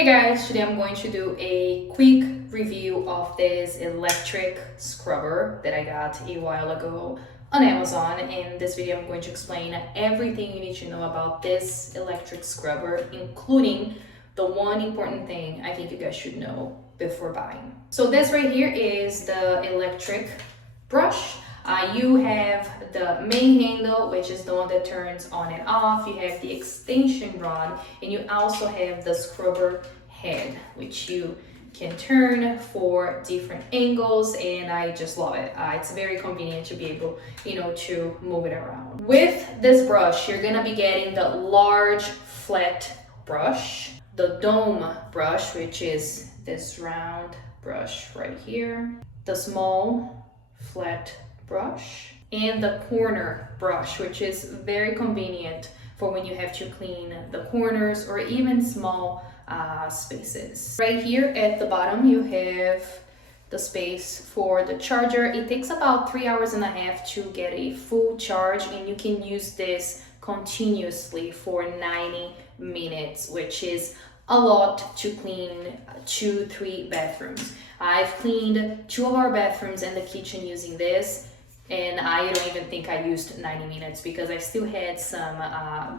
Hey guys, today I'm going to do a quick review of this electric scrubber that I got a while ago on Amazon. In this video, I'm going to explain everything you need to know about this electric scrubber, including the one important thing I think you guys should know before buying. So this right here is the electric brush. You have the main handle, which is the one that turns on and off. You have the extension rod, and you also have the scrubber head, which you can turn for different angles, and I just love it. It's very convenient to be able, to move it around. With this brush, you're gonna be getting the large flat brush, the dome brush, which is this round brush right here, the small flat brush, and the corner brush, which is very convenient for when you have to clean the corners or even small spaces. Right here at the bottom you have the space for the charger. It takes about 3 hours and a half to get a full charge, and you can use this continuously for 90 minutes, which is a lot to clean 2-3 bathrooms. I've cleaned 2 of our bathrooms and the kitchen using this, and I don't even think I used 90 minutes because I still had some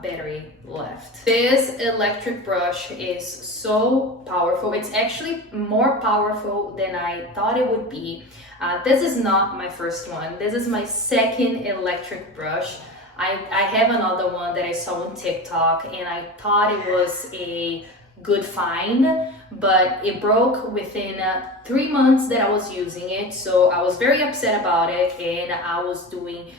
battery left. This electric brush is so powerful. It's actually more powerful than I thought it would be. This is not my first one. This is my second electric brush. I have another one that I saw on TikTok, and I thought it was a good find, but it broke within 3 months that I was using it, so I was very upset about it, and I was doing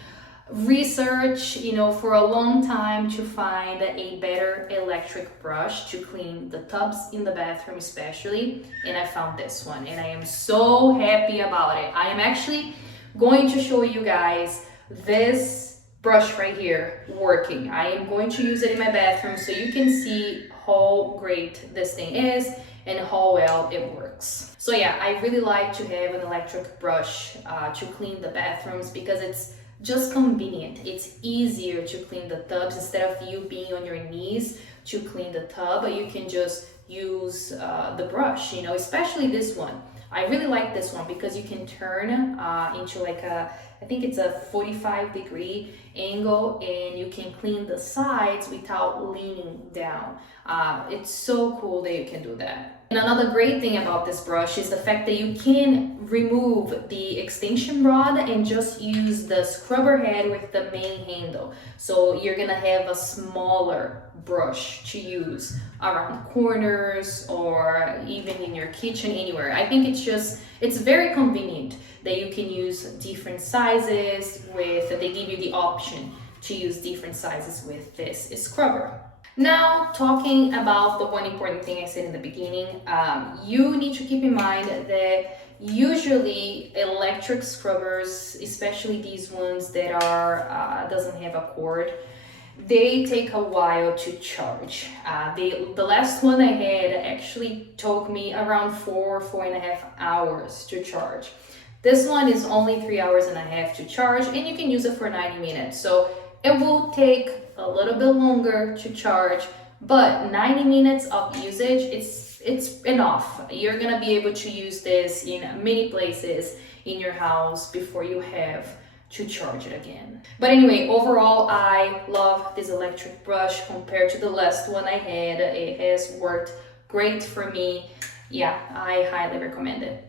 research for a long time to find a better electric brush to clean the tubs in the bathroom especially, and I found this one, and I am so happy about it. I am actually going to show you guys this brush right here working. I am going to use it in my bathroom so you can see how great this thing is and how well it works. So yeah, I really like to have an electric brush to clean the bathrooms because it's just convenient. It's easier to clean the tubs instead of you being on your knees to clean the tub. You can just use the brush, especially this one. I really like this one because you can turn into like I think it's a 45-degree angle, and you can clean the sides without leaning down. It's so cool that you can do that. And another great thing about this brush is the fact that you can remove the extension rod and just use the scrubber head with the main handle. So you're gonna have a smaller brush to use around corners or even in your kitchen, anywhere. I think it's very convenient that you can use different sizes they give you the option to use different sizes with this scrubber. Now, talking about the one important thing I said in the beginning, you need to keep in mind that usually electric scrubbers, especially these ones that are doesn't have a cord, they take a while to charge. The last one I had actually took me around 4.5 hours to charge. This one is only 3 hours and a half to charge, and you can use it for 90 minutes. So it will take a little bit longer to charge, but 90 minutes of usage, it's enough. You're gonna be able to use this in many places in your house before you have to charge it again. But anyway, overall, I love this electric brush compared to the last one I had. It has worked great for me. Yeah, I highly recommend it.